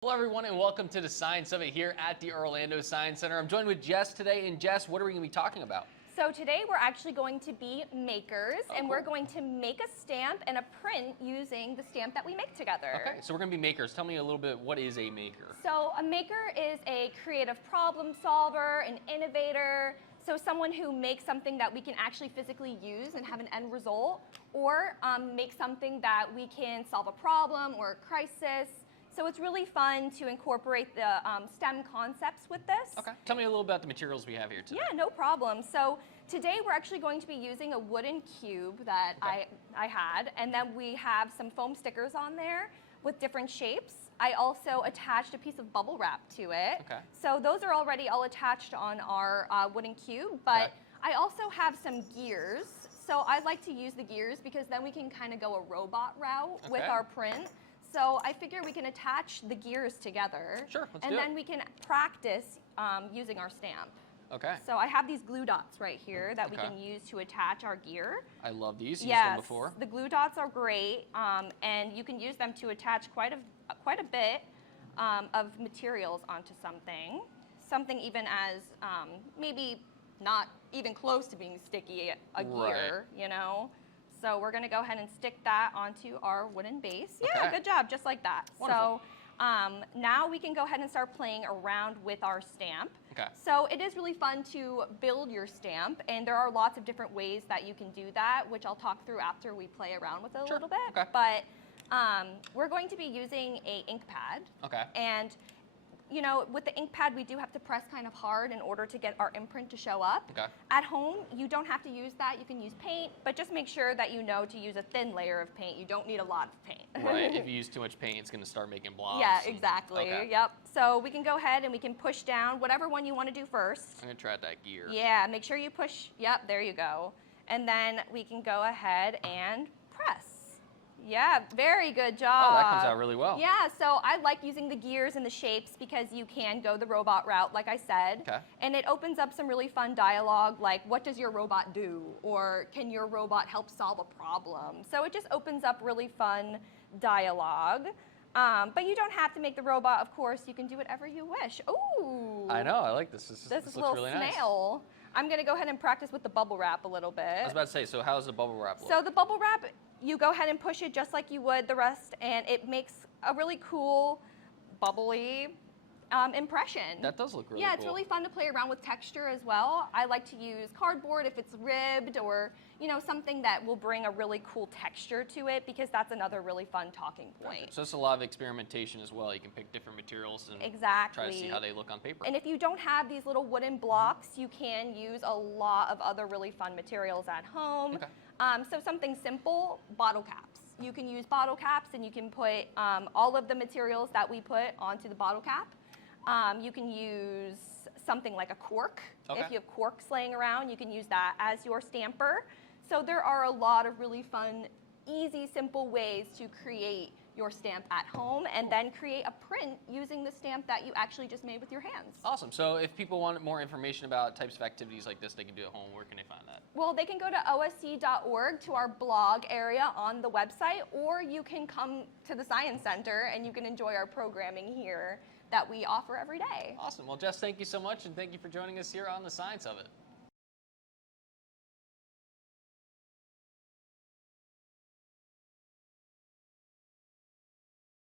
Hello everyone and welcome to the Science Summit here at the Orlando Science Center. I'm joined with Jess today, and Jess, what are we going to be talking about? So today we're actually going to be makers, and cool. we're going to make a stamp and a print using the stamp that we make together. Okay, so we're going to be makers. Tell me a little bit, what is a maker? So a maker is a creative problem solver, an innovator, so someone who makes something that we can actually physically use and have an end result, or make something that we can solve a problem or a crisis. So it's really fun to incorporate the STEM concepts with this. Okay, tell me a little about the materials we have here today. Yeah, no problem. So today we're actually going to be using a wooden cube that I had, and then we have some foam stickers on there with different shapes. I also attached a piece of bubble wrap to it. Okay. So those are already all attached on our wooden cube, but I also have some gears. So I like to use the gears because then we can kind of go a robot route with our print. So I figure we can attach the gears together. Sure, let's do and it. then we can practice using our stamp. Okay. So I have these glue dots right here that we can use to attach our gear. I love these. Yes, used them before. the glue dots are great, and you can use them to attach quite a bit of materials onto something. Something even as maybe not even close to being sticky, a gear, you know? So we're gonna go ahead and stick that onto our wooden base. Yeah, good job, just like that. Wonderful. So now we can go ahead and start playing around with our stamp. Okay. So it is really fun to build your stamp, and there are lots of different ways that you can do that, which I'll talk through after we play around with it a little bit. Okay. But we're going to be using a ink pad. Okay. And you know, with the ink pad, we do have to press kind of hard in order to get our imprint to show up. Okay. At home, you don't have to use that. You can use paint, but just make sure that you know to use a thin layer of paint. You don't need a lot of paint. Right, if you use too much paint, it's going to start making blobs. Yeah, exactly. Okay. Yep. So we can go ahead and we can push down whatever one you want to do first. I'm going to try that gear. Yeah, make sure you push. Yep, there you go. And then we can go ahead and press. Yeah, very good job. Oh, that comes out really well. Yeah, so I like using the gears and the shapes because you can go the robot route, like I said. Okay. And it opens up some really fun dialogue, like what does your robot do? Or can your robot help solve a problem? So it just opens up really fun dialogue. But you don't have to make the robot, of course. You can do whatever you wish. Ooh. I know, I like this. This This looks is a little really snail. nice. I'm going to go ahead and practice with the bubble wrap a little bit. I was about to say, so how's the bubble wrap look? So the bubble wrap, you go ahead and push it just like you would the rest, and it makes a really cool, bubbly impression. That does look really cool. Yeah, it's really fun to play around with texture as well. I like to use cardboard if it's ribbed, or you know, something that will bring a really cool texture to it, because that's another really fun talking point. Gotcha. So it's a lot of experimentation as well. You can pick different materials and Exactly. try to see how they look on paper. And if you don't have these little wooden blocks, you can use a lot of other really fun materials at home. Okay. So something simple, bottle caps. You can use bottle caps, and you can put all of the materials that we put onto the bottle cap. You can use something like a cork. Okay. If you have corks laying around, you can use that as your stamper. So there are a lot of really fun, easy, simple ways to create your stamp at home and then create a print using the stamp that you actually just made with your hands. Awesome. So if people want more information about types of activities like this they can do at home, where can they find that? Well, they can go to osc.org to our blog area on the website, or you can come to the Science Center and you can enjoy our programming here that we offer every day. Awesome. Well, Jess, thank you so much, and thank you for joining us here on the Science of It.